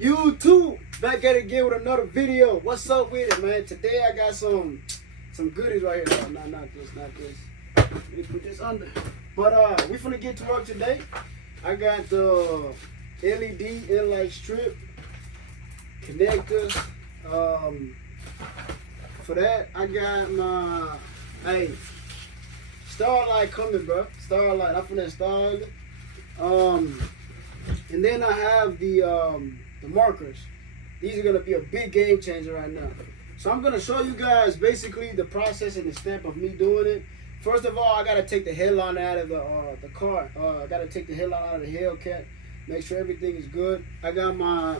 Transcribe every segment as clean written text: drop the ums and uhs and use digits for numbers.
YouTube, back at it again with another video. What's up with it, man? Today I got some goodies right here. No, not this. Let me put this under. But we finna get to work today. I got the LED inlight strip connectors. For that I got my Starlight coming, bro. Starlight. I'm finna install it. And then I have the markers. These are gonna be a big game changer right now. So I'm gonna show you guys basically the process and the step of me doing it. First of all, I gotta take the headliner out of the car. I gotta take the headliner out of the Hellcat. Make sure everything is good. I got my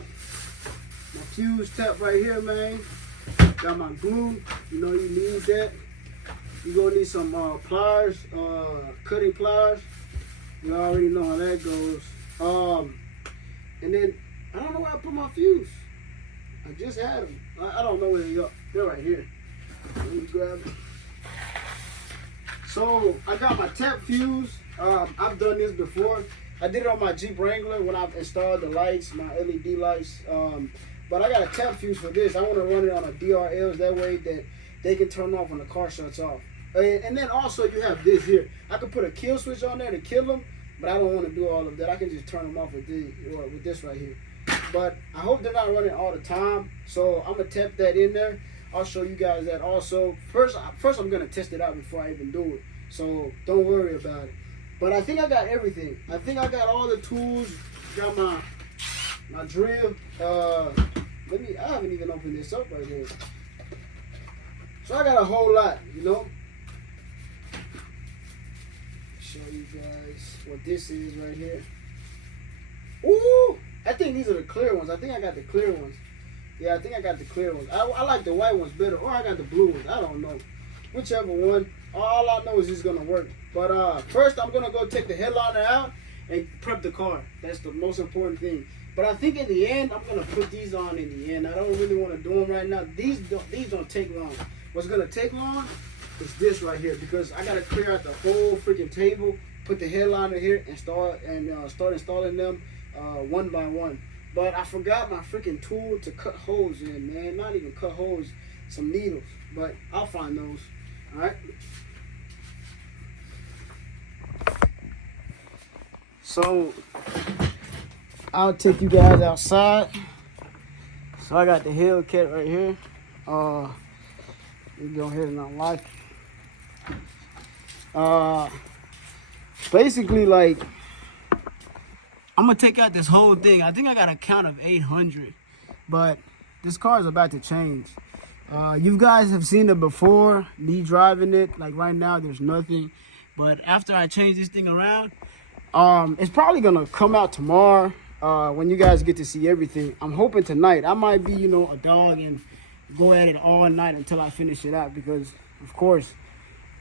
fuse tap right here, man. Got my glue. You know you need that. You're gonna need some pliers, cutting pliers. You already know how that goes. And then I don't know where I put my fuse. I just had them. I don't know where they are. They're right here. Let me grab them. So I got my tap fuse. I've done this before. I did it on my Jeep Wrangler when I installed the lights, my LED lights. But I got a tap fuse for this. I want to run it on a DRLs. That way that they can turn off when the car shuts off. And then also you have this here. I could put a kill switch on there to kill them, but I don't want to do all of that. I can just turn them off with this right here. But I hope they're not running all the time. So I'm going to tap that in there. I'll show you guys that also. First I'm going to test it out before I even do it. So don't worry about it. But I think I got everything. I think I got all the tools. Got my drill. I haven't even opened this up right here. So I got a whole lot, you know. Show you guys what this is right here. Ooh, I think these are the clear ones. I think I got the clear ones. Yeah, I think I got the clear ones. I like the white ones better, or I got the blue ones. I don't know. Whichever one. All I know is it's gonna work. But first I'm gonna go take the headliner out and prep the car. That's the most important thing. But I think in the end, I'm gonna put these on in the end. I don't really want to do them right now. These don't take long. What's gonna take long is this right here, because I gotta clear out the whole freaking table, put the headliner here, and start installing them one by one. But I forgot my freaking tool to cut holes in, man. Not even cut holes, some needles. But I'll find those. All right. So I'll take you guys outside. So I got the Hellcat right here. Let me go ahead and unlock it. Basically, like, I'm gonna take out this whole thing. I think I got a count of 800, but this car is about to change. You guys have seen it before, me driving it. Like right now, there's nothing. But after I change this thing around, it's probably gonna come out tomorrow. When you guys get to see everything. I'm hoping tonight. I might be, you know, a dog and go at it all night until I finish it out, because of course,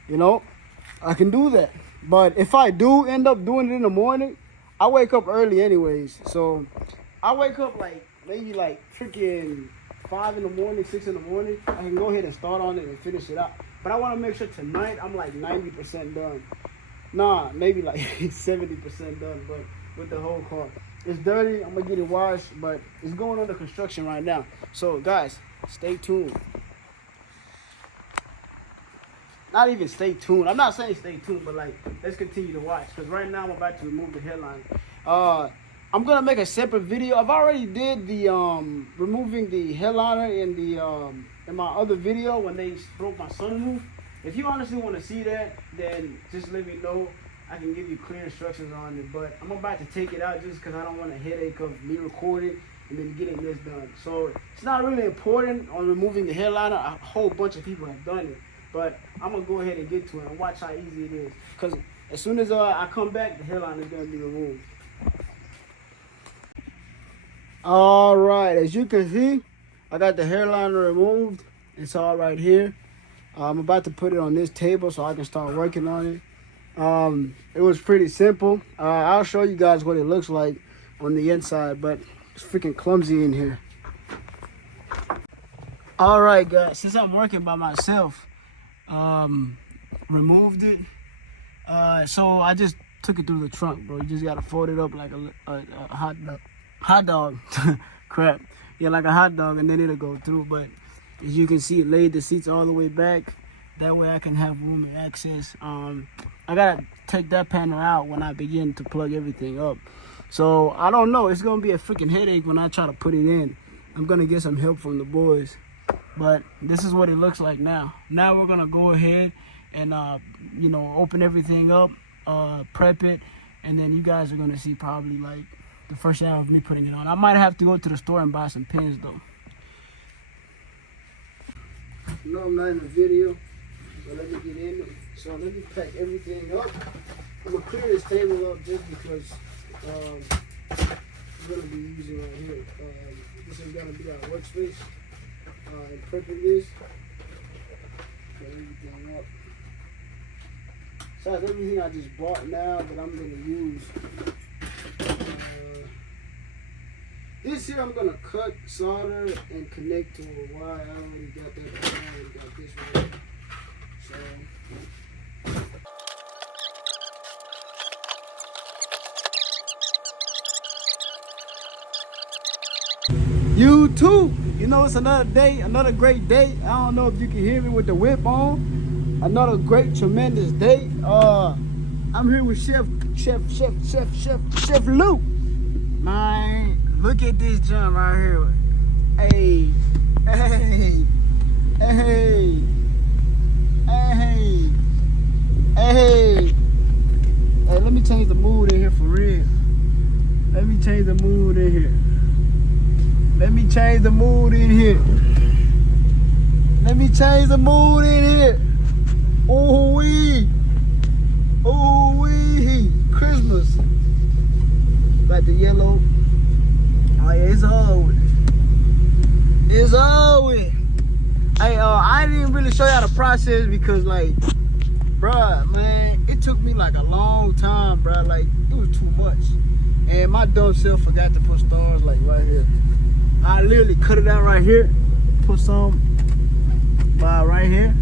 you know, I can do that. But if I do end up doing it in the morning, I wake up early anyways. So I wake up like maybe like freaking 5 in the morning, 6 in the morning. I can go ahead and start on it and finish it out. But I want to make sure tonight I'm like 90% done. Nah, maybe like 70% done, but with the whole car. It's dirty. I'm gonna get it washed, but it's going under construction right now. So guys, stay tuned. Not even stay tuned. I'm not saying stay tuned, but like, let's continue to watch, because right now I'm about to remove the headline. I'm gonna make a separate video. I've already did the removing the headliner in the in my other video when they broke my sunroof. If you honestly want to see that, then just let me know. I can give you clear instructions on it, but I'm about to take it out just because I don't want a headache of me recording and then getting this done. So it's not really important on removing the headliner. A whole bunch of people have done it, but I'm gonna go ahead and get to it and watch how easy it is. Because as soon as I come back, the headliner is gonna be removed. All right, as you can see, I got the headliner removed. It's all right here. I'm about to put it on this table so I can start working on it. It was pretty simple. I'll show you guys what it looks like on the inside, but it's freaking clumsy in here. All right, guys, since I'm working by myself, removed it. So I just took it through the trunk, bro. You just gotta fold it up like a hot dog. Crap. Yeah, like a hot dog, and then it'll go through. But as you can see, it laid the seats all the way back. That way I can have room and access. I gotta take that panel out when I begin to plug everything up. So I don't know. It's gonna be a freaking headache when I try to put it in. I'm gonna get some help from the boys. But this is what it looks like now. Now we're gonna go ahead and you know, open everything up, prep it, and then you guys are gonna see probably like the first hour of me putting it on. I might have to go to the store and buy some pins though. No, I'm not in the video, but let me get in it. So let me pack everything up. I'm gonna clear this table up just because I'm gonna be using right here. This is gonna be our workspace. And prepping this. Put everything up. Besides everything I just bought now that I'm gonna use. This here I'm gonna cut, solder, and connect to a wire. I already got that. I already got this one. So. YouTube, you know, it's another day, another great day. I don't know if you can hear me with the whip on. Another great, tremendous day. I'm here with Chef Lou. Man, look at this jump right here. Hey, hey, hey, hey, hey. Hey, let me change the mood in here for real. Let me change the mood in here. Let me change the mood in here. Let me change the mood in here. Ooh wee. Ooh wee. Christmas. Got the yellow. Oh yeah, it's over. It's over. Hey, I didn't even really show y'all the process because like, bruh, man, it took me like a long time, bruh. Like, it was too much. And my dumb self forgot to put stars like right here. I literally cut it out right here, put some by right here,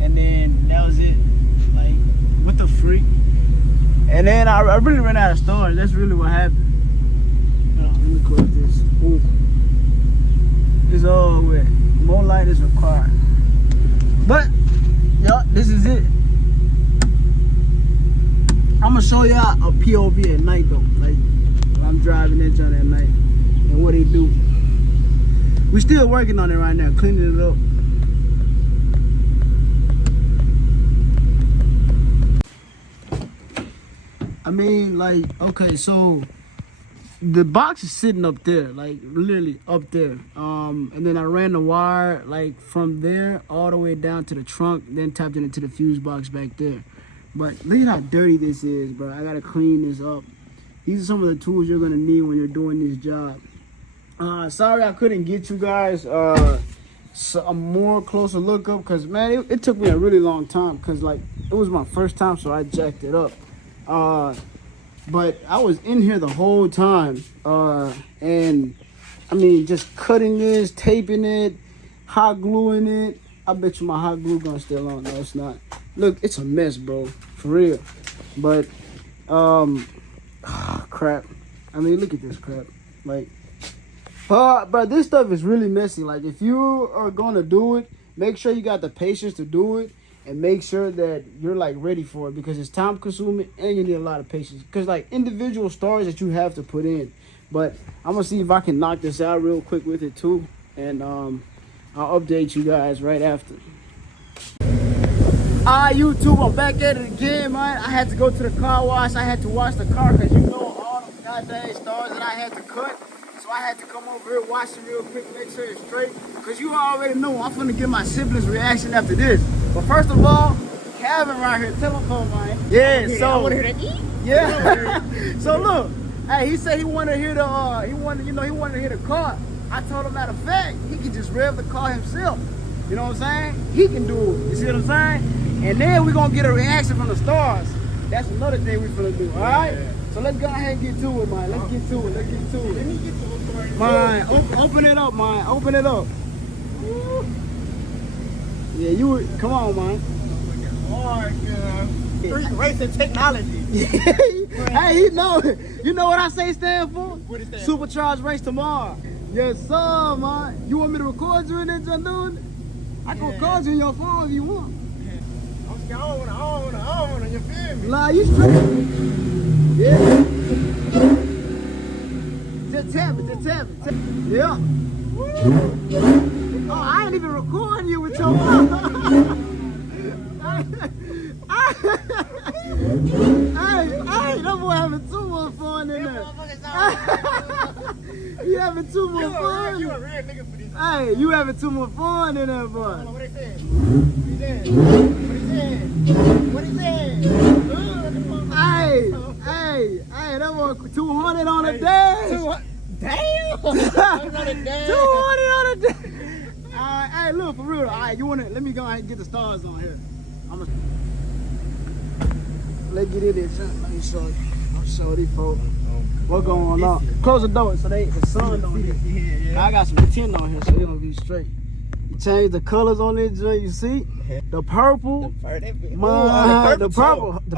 and then that was it. Like, what the freak? And then I really ran out of stars. That's really what happened. Let me close this. Ooh. It's all wet. More light is required. But, yeah, this is it. I'm gonna show y'all a POV at night though. Like, when I'm driving that joint at night. And what they do. We still working on it right now, cleaning it up. I mean, like, okay, so the box is sitting up there, like literally up there. And then I ran the wire like from there all the way down to the trunk, then tapped it into the fuse box back there. But look at how dirty this is, bro. I gotta clean this up. These are some of the tools you're gonna need when you're doing this job. Sorry I couldn't get you guys so a more closer look up because man it took me a really long time because like it was my first time, so I jacked it up. But I was in here the whole time, and I mean just cutting this, taping it, hot gluing it. I bet you my hot glue gun's still on. No, it's not. Look, it's a mess, bro, for real. But crap. I mean, look at this crap. Like, bro, this stuff is really messy. Like, if you are gonna do it, make sure you got the patience to do it, and make sure that you're like ready for it because it's time consuming and you need a lot of patience. Because like individual stars that you have to put in. But I'm gonna see if I can knock this out real quick with it too, and I'll update you guys right after. YouTube, I'm back at it again, man. I had to go to the car wash. I had to wash the car because you know all the goddamn stars that I had to cut. So I had to come over here, wash it real quick, make sure it's straight. Because you already know I'm finna get my siblings' reaction after this. But first of all, Calvin right here, telephone, man. Yeah, so I want to hear that eat. Yeah. So look, hey, he said he wanted to hear the he wanted to hear the car. I told him, matter of fact, he could just rev the car himself. You know what I'm saying? He can do it. You see what I'm saying? And then we're gonna get a reaction from the stars. That's another thing we finna do. All right. Yeah. So let's go ahead and get to it, man. Let's get to it. Let's get to it. Let me get to it. Man, open it up, man. Open it up. Woo. Yeah, you come on, man. Hard, Racing technology. Hey, you know what I say stand for? What is that? Supercharged race tomorrow. Yes, sir, man. You want me to record you in it, John dude? I can record you in your phone if you want. I don't wanna, you feel me? Nah, you straight. Yeah. Just tap it. Yeah. Oh, I ain't even recording you with your mom. Hey, that boy having too much fun in there. You having too much fun? You a real nigga for this. Hey, you having too much fun in there, boy. What he said? What he said? Hey, that was 200 on a dash. Damn! 200 on a dash. Alright, hey, look, for real. Alright, you wanna, let me go ahead and get the stars on here. Let's get in there, son. Let me show you. I'll show these folks what's going on. Close the door so the sun don't hit. Yeah. I got some tint on here so it'll be straight. You change the colors on this joint, you see? The purple. The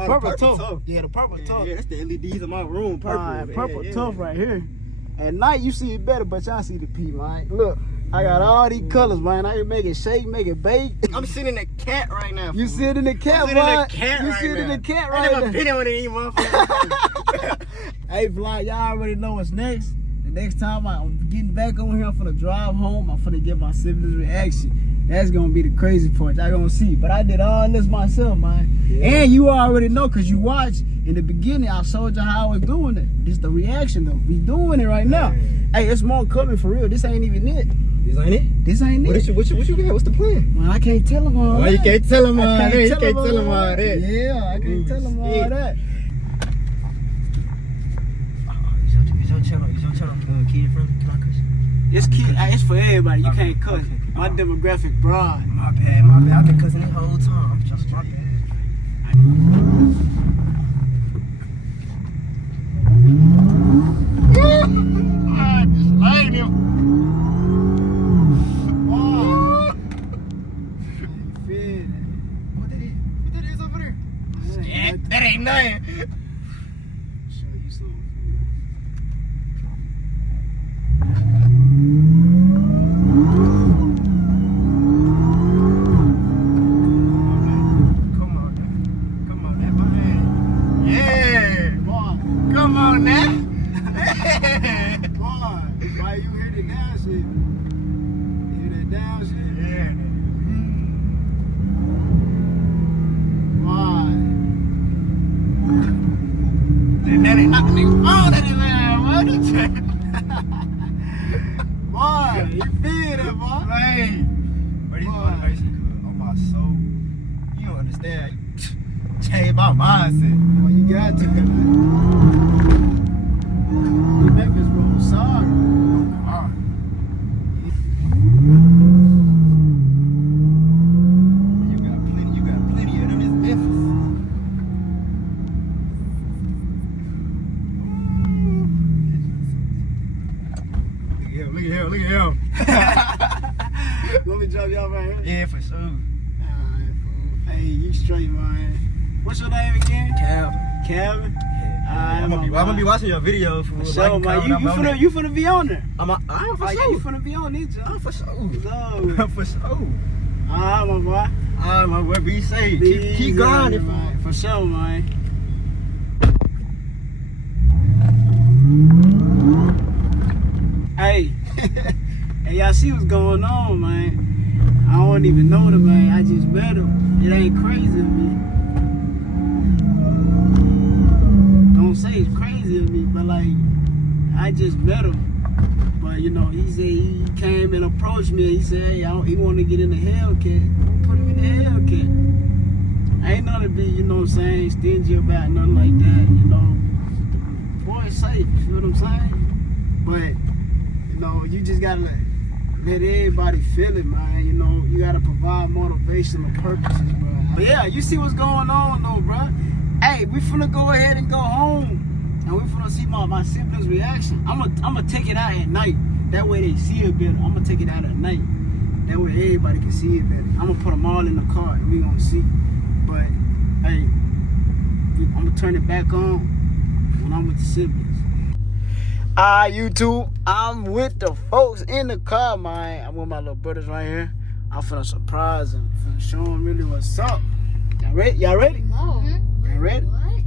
purple tough. Yeah, the purple tough. Yeah, that's the LEDs in my room. Purple. Purple tough right here. At night you see it better, but y'all see the P, man. Look, I got all these colors, man. I can make it shake, make it bake. I'm sitting in the cat right now. You sit in the cat, boy. You sit in the cat right now. I never been on any motherfucker. Hey, vlog, y'all already know what's next. The next time I'm getting back on here, I'm finna drive home. I'm finna get my siblings' reaction. That's gonna be the crazy part. Y'all gonna see. But I did all this myself, man. Yeah. And you already know, cause you watched in the beginning. I showed you how I was doing it. This the reaction though. We doing it right now. Hey, it's more coming for real. This ain't even it. This ain't it? This ain't it. What you got? What's the plan? Man, I can't tell them all that. You can't tell them all that. You can't tell them all that. Yeah, I can't tell them all that. Is your channel kid friendly? Can I cuss? It's for everybody. You can't cuss. My demographic broad. My bad. I've been cussing the whole time. I'm just my bad. I just like him. What that is over there? Yeah, that ain't nothing. Show you something. Come on, that my man. Yeah. Come on now. Come on. Why you hear the down shit? You hear that down shit? Yeah. Why? That ain't nothing, nigga. Oh, that is Boy, you feel that, boy? Hey. But he's motivation on my soul. You don't understand. Change my mindset. Well, you got to. You Memphis, bro. Sorry. Alright. You got plenty of them in Memphis. Look at him. You want me to drop y'all right here? Yeah, for sure. Alright, fool. Hey, you straight, man. What's your name again? Calvin? I'm gonna be watching your video for sure, man. You finna be on there. I'm for sure. Yeah, you finna be on this, I'm for sure. So, For sure. alright, my boy. Alright, my boy, be safe. Keep grinding, man. For sure, man. Hey, hey, y'all see what's going on, man? I don't even know the man. I just met him. It ain't crazy to me. Don't say it's crazy to me, but like, I just met him. But you know, he said he came and approached me. He said, hey, he want to get in the Hellcat. Put him in the Hellcat. I ain't nothing to be, you know what I'm saying, stingy about nothing like that, you know. Boy, it's safe, you know what I'm saying? But, you know, you just gotta let everybody feel it, man. You know, you gotta provide motivational purposes, bro. But yeah, you see what's going on, though, bro. Hey, we finna go ahead and go home, and we finna see my siblings' reaction. I'm gonna take it out at night. That way they see it better. I'm gonna take it out at night. That way everybody can see it better. I'm gonna put them all in the car, and we gonna see. But hey, I'm gonna turn it back on. when I'm with the siblings. YouTube, I'm with the folks in the car, man. I'm with my little brothers right here. I'm finna surprise them. Finna show them really what's up. Y'all ready? Y'all ready? No. Y'all ready? What?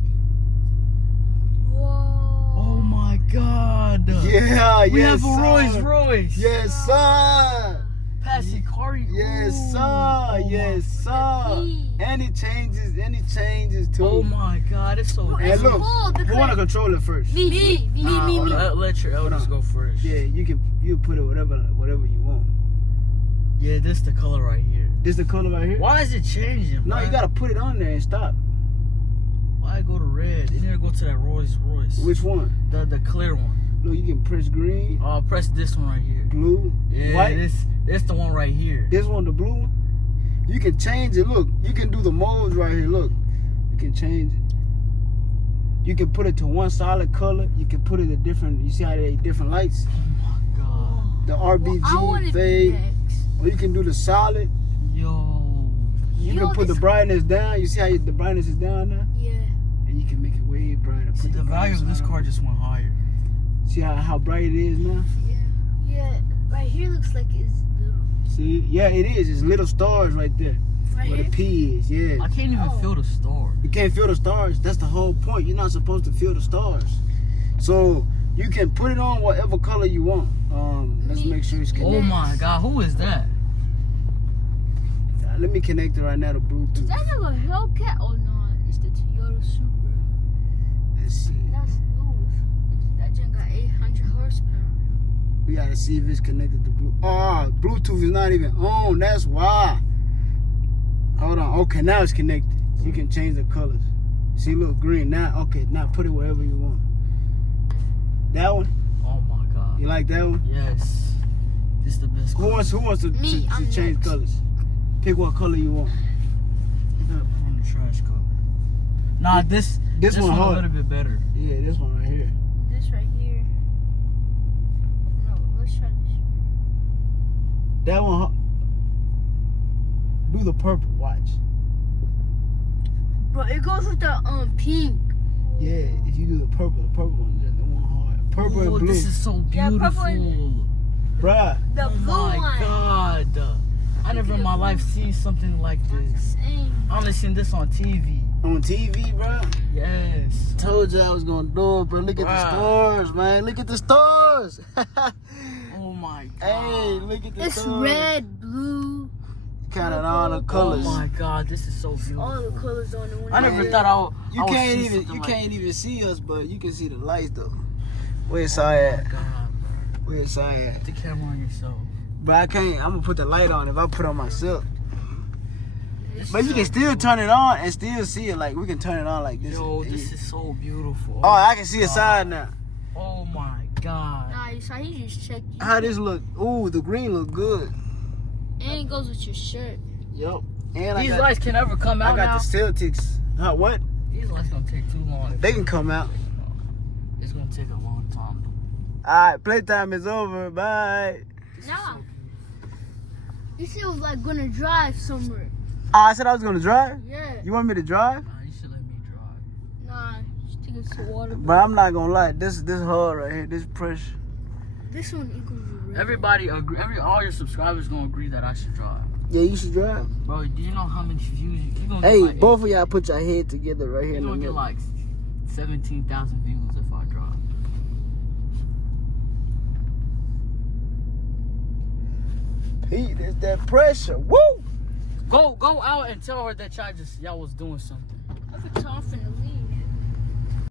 Whoa. Oh my God. Yeah, We yes, have a sir. Royce. Yes, sir. Passy Curry. Yes, Ooh. sir. Oh Yes, sir. Any changes to Oh it. my God, it's so Hey, It's look, cool, the who want to control it first? Me. Let your elders go first. Yeah, you put it whatever you want. Yeah, this the color right here. This the color right here? Why is it changing? No, man? you gotta put it on there and stop. Why go to red? You need to go to that Royce. Which one? The clear one. Look, you can press green, Press this one right here. blue, Yeah, white. this the one right here. This one, the blue one. You can change it. Look, you can do the modes right here. Look, you can change it. You can put it to one solid color. You can put it to different. You see how they different lights? Oh my God. The RBG fade. Or you can do the solid. Yo. You can put the brightness down. You see how the brightness is down now? Yeah. And you can make it way brighter. See, Put the value of this brightness car on. just went higher. See how bright it is now? Yeah. Right here looks like it's little. See? Yeah, it is. It's little stars right there. Right Where the here? P is, yeah. I can't even Oh. feel the star. You can't feel the stars. That's the whole point. You're not supposed to feel the stars. So you can put it on whatever color you want. Let's make sure it's Oh connected. my God, who is that? Let me connect it right now to Is Bluetooth. that like a Hellcat or not? It's the Toyota Supra. Let's see. That's loose. That junk got 800 horsepower. We gotta see if it's connected to Bluetooth. Oh, Bluetooth is not even on. That's why. Hold on. Okay, now it's connected. You can change the colors. See, look, green. Now, okay, now put it wherever you want. That one? Oh my God. You like that one? Yes. This is the best Who color. wants to Me, I'm change next. colors? Pick what color you want. You gotta put on the trash color. Nah, this one a hard. little bit better. Yeah, this one right here. This right here. No, let's try this. That one. Do the purple. Watch. Bro, it goes with the pink. Yeah, if you do the purple one, the one hard. Purple Oh, and blue. this is so Yeah, beautiful. purple and- Bruh. The Oh blue my one. God. I never in my life seen something like this. Same. I only seen this on TV. On TV, bruh. Yes. Told you I was gonna do it, bro. Look at the Bruh. stars, man. Look at the stars. Oh my God. Hey, look at the It's stars. red, blue, Counting all the Oh colors. my God, this is so beautiful. all the colors on the one. I never Man. thought I would. You I would can't see even something you like can't this. even see us, but you can see the lights though. Where's Oh I my at? God, Where's I at? put the camera on yourself. But I can't. I'm gonna put the light on if I put it on myself. This But is you can so still beautiful. turn it on and still see it. Like we can turn it on like this. Yo, this is so beautiful. Oh, I can see a God. side now. Oh my God. Nice. So he just checked you. How this look? Ooh, the green look good. And it goes with your shirt. Yup. And These I got, lights can never come I out got now. the Celtics. What? These lights gonna take too long. They can come out. It's gonna take a long time. Alright, playtime is over. Bye. Nah. You said it was like gonna drive somewhere. Oh, I said I was gonna drive. Yeah. You want me to drive? Nah, you should let me drive. Nah. Just take it to water. But I'm not gonna lie. This hard right here. This pressure. This one equals the red. Everybody agree. All your subscribers gonna agree that I should drive. Yeah, you should drive. Bro, do you know how many views you gonna Hey, get? Like both of y'all put your head together right here. You're in the gonna get middle. like 17,000 views if I drive. Pete, it's that pressure. Woo! Go out and tell her that y'all was doing something. I'm for tough in the lead.